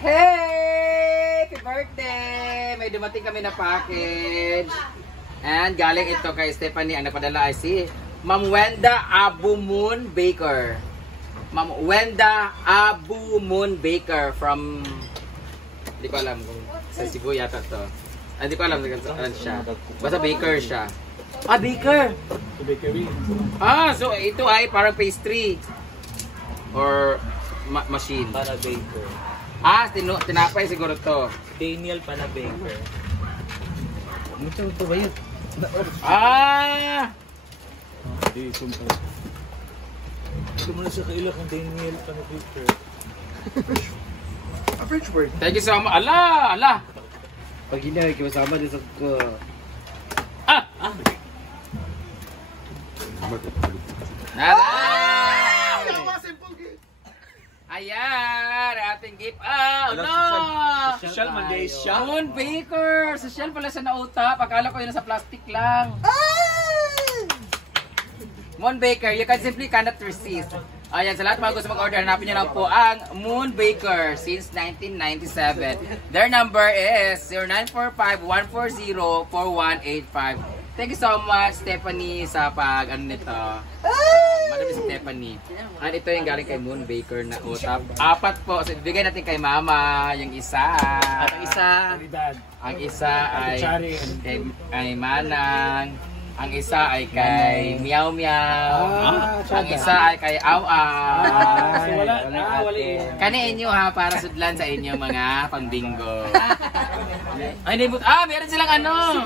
Hey! Happy birthday! May dumating kami na package. And galing ito kay Stephanie. Ang napadala ay si Ma'am Wenda Abu Moon Baker. Ma'am Wenda Abu Moon Baker from... Hindi ko alam kung sa Cebu yata to. Hindi ko alam kung siya. Basta baker siya. Ah, baker! Bakery. Ah, so ito ay parang pastry. Or machine. Para baker. Ah, tinapay siguro to. Daniel para baker. Ito ba yun? Ah! Hindi, sumpay. Ito mo na siya kaila kung Daniel para baker. A French word. Thank you so much. Ala! Ala! Pag hindi ay kimasama din sa Ah! Ah! Ayan! Ating gift. Ah! No! Social Monday siya. Moon Baker! Social pala sa nautap. Akala ko yun sa plastic lang. Moon Baker, you can simply cannot resist. Ayan, sa lahat mga gusto mag-order, hanapin nyo lang po ang Moon Baker since 1997. Their number is 0945-140-4185. Thank you so much, Stephanie, sa ano nito. Madam Stephanie. At ito yung galing kay Moon Baker na utap. 4 po. So, ibigay natin kay Mama yung isa. At ang isa ay kay Manang. Ang isa ay kay Meow Meow. Ang isa ay kay Aw Aw. Kani inyo ha, para sudlan sa inyo mga pambingo. Ay, meron silang ano.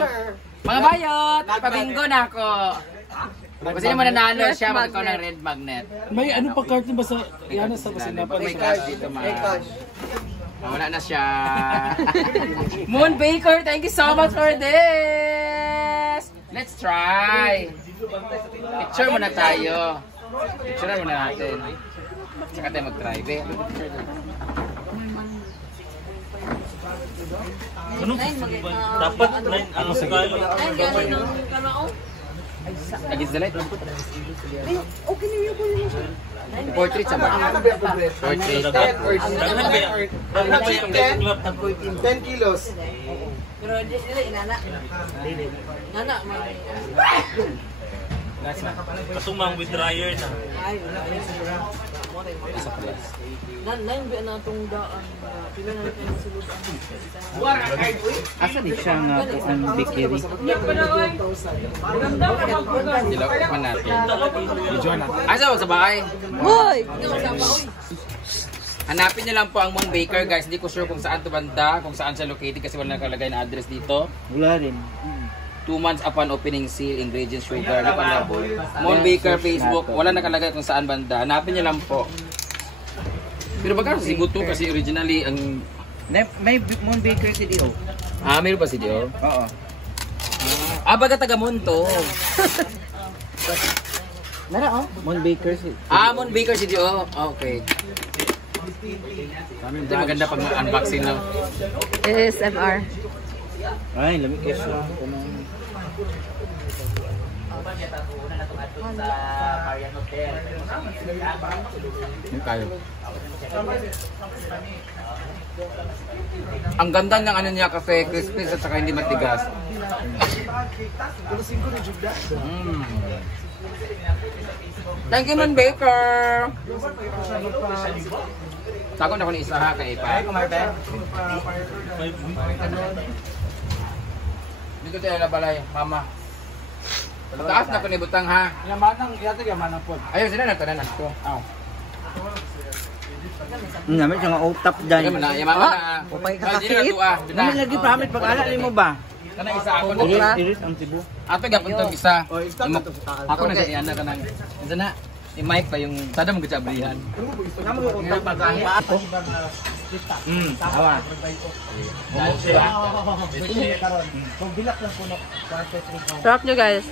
Mga bayot, pabingo na ako. Kasi naman nanalo siya, magkaw ng red magnet. May ano pa card ba sa Yana sa Basinapan? May cash dito, ma. Wala na siya. Moon Baker, thank you so much for this. Let's try. Picture muna tayo. Picture muna natin. Saka tayo mag-try, be. Ano? Dapat ano sa kalo? Against the light. Okay na yun po yun. Portrait sa ba? Portrait. 10 kilos. Pero hindi sila inana. Nana, Kasumang with dryer na. ay, wala. Nan ba na itong daan? Pila na rin yung sulutan. Asa di siya nga po ang bakery? Dilaw pa natin. Asa ba sa bahay? Hoy! Hanapin niyo lang po ang Moon Baker, guys. Hindi ko sure kung saan to banda, kung saan siya located kasi wala nakalagay na address dito. Wala rin. 2 months upon opening seal, ingredients, sugar, na pala. Moon Baker Facebook, wala nakalagay kung saan banda. Hanapin niyo lang po. Pero baka si Guto kasi originally ang... May Moon Baker si Dio. Ah, meron pa si Dio? Oo. Ah, baga taga Moon to. Nara oh, Moon Baker si. Ah, Moon Baker si Dio. Okay. Ito maganda pag unboxing lang. ASMR. Ay, lamig kayo siya. Kayo. Ang ganda ng ano niya, cafe crispy at saka hindi matigas. Thank you, Moon Baker. Takot ako ni isa ha kay Ipa. Dito tayo na balay, mama. Pagkaas na ko ni butang ha. Yamanang, yata yamanang po. Ayun sila na tanan ko. Aw. Namin siya nga utap dyan. Kaya na yaman na. Upay ka Dili na tuwa. Namin lagi pamit pag-ala mo ba? Kana isa ako na. Iris ang Cebu. Ato gyapon tong isa. Ako na sa iyan na kanang. Isa na. I-mic pa yung sada mo gitsabrihan. Awa. Sarap nyo guys.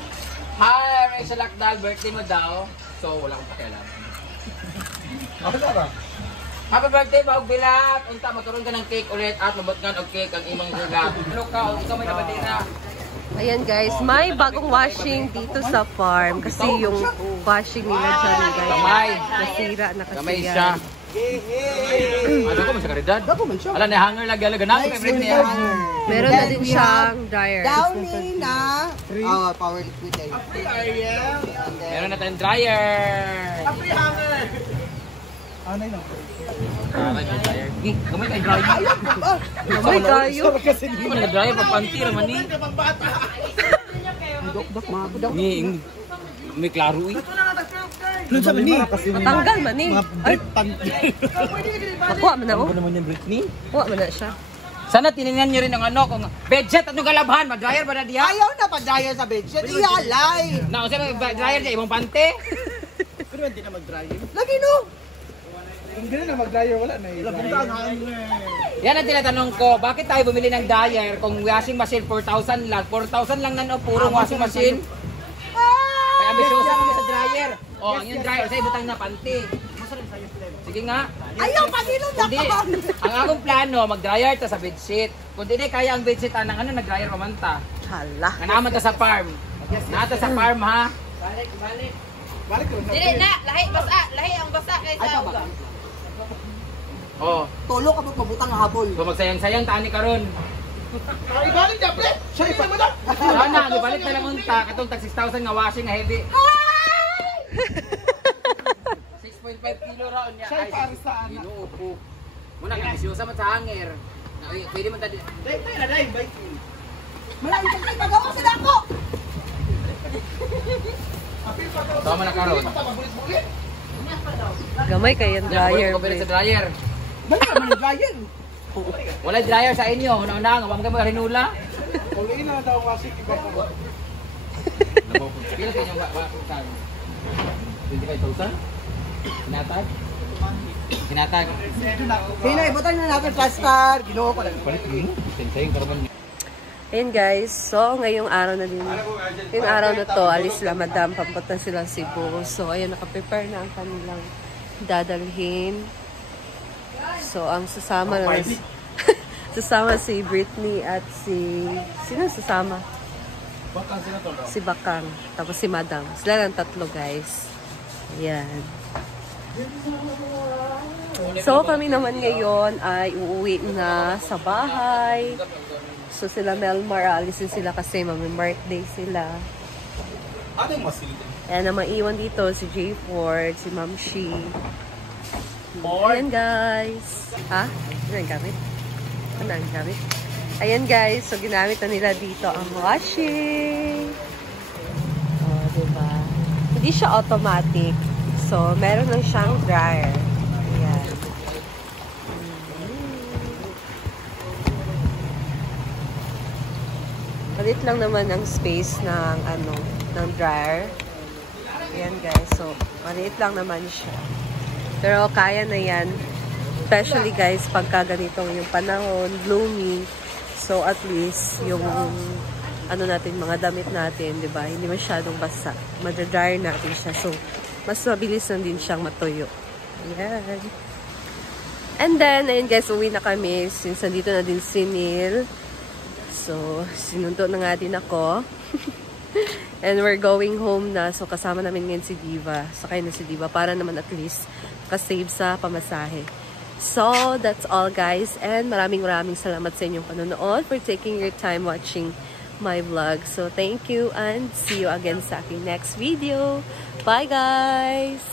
Hi, Rachel Lakdal, birthday mo daw. So wala akong pakialam. Happy birthday, Baog Bilat! Unta, magkaroon ka ng cake ulit at mabotgan og cake ang imong gugat. Ano ka, ikaw may nabadira. Ayan guys, may bagong washing dito sa farm kasi yung washing nila dyan guys. Kamay. Nasira na kasi Kamay yan. siya. Ano ko man sa karidad? Dako man siya. Ala na hanger lagi ala ganang kay Britney. Meron na din siyang dryer. Downy na power liquid ay. Meron na tayong dryer. Anay lang. Gamay tayong dryer. Gamay tayong dryer. Gamay kayo. Hindi mo nag-dryer pag pantir man ni. Dok mga Ni may klaro eh. Doon sa mani. Matanggal man eh. Ay, nakuha mo na Ano oh. naman yung Britney? Kuha mo na siya. Sana tinignan niyo rin ang ano kung bedsheet at galabhan, mag-dryer ba na diha? Ayaw na pa dryer sa bedsheet. Ihalay. Na kasi mag-dryer diya ibang pante. Pero hindi na mag-dryer. Lagi no. Kung gano'n na mag-dryer, wala na eh. Yan ang tinatanong ko, bakit tayo bumili ng dryer kung washing machine 4,000 lang? 4,000 lang na no, purong washing machine. Kaya ambisyosa kami sa dryer. Oh, ang yung dryer, sa ibutang na panty. Sige nga. Ayaw pa nilong na Hindi. Ang akong plano, mag-dryer ta sa bedsheet. Kung hindi kaya ang bedsheet, anang ano, nag-dryer pamanta. Hala. Kanaman ta sa farm. Nata sa farm, ha? Dili na, lahi basa, lahi ang basa kaysa uga. Oh, Tulo ka mo pabutang habol. kung magsayang-sayang tani karon. Ibalik na pre. Siya ipa mo na. Sana, gibalik na lang unta, katong tag 6,000 nga washing nga heavy. 6.5 kilo raon niya. Ay, para saan? Inuupo. Muna ka bisyosa man sa hanger. Pwede mo tadi. Malain ka kay pagawa sa dako. Tama na karon. Gamay kayo yung dryer. Dryer sa dryer. Balik ka man dryer. Wala dryer sa inyo. Una-una, nga wag ka rinula. Uliin na daw wasik iba pa. Pila sa inyo ba? 25,000? Kinatag? Kinatag. Kaya ibutang na natin plaster. Ginoo ko lang. Balik mo. Tenteng karon. Ayun guys, so ngayong araw na din. Yung araw na to, alis sila madam, papunta sila Cebu. So ayun, nakaprepare na ang kanilang dadalhin. So ang sasama na sasama si Britney at si... Sino sasama? Si Bakang. Tapos si Madam. Sila lang tatlo guys. Ayan. So kami naman ngayon ay uuwi na sa bahay. So sila Melmar, alisin sila kasi mami-birthday sila. Ayan na maiwan dito si J. Ford, si Ma'am Shi. Ayan guys. Ha? Ano yung gamit? Ano ang gamit? Ayan guys, so ginamit na nila dito ang washing. Oh, diba? Hindi siya automatic. So, meron lang siyang dryer. Ayan. Palit lang naman ang space ng ano, ng dryer. Ayan guys, so maliit lang naman siya. Pero kaya na yan. Especially guys, pagka ganitong yung panahon, gloomy. So at least yung ano natin, mga damit natin, 'di ba? Hindi masyadong basa. Madra-dryer natin siya. So mas mabilis na din siyang matuyo. Ayan. And then, ayun guys, uwi na kami since nandito na din si Neil. So, sinundo na nga din ako. And we're going home na. So, kasama namin ngayon si Diva. Sakay na si Diva para naman at least kasave sa pamasahe. So, that's all guys. And maraming salamat sa inyong panonood for taking your time watching my vlog. So, thank you and see you again sa aking next video. Bye guys!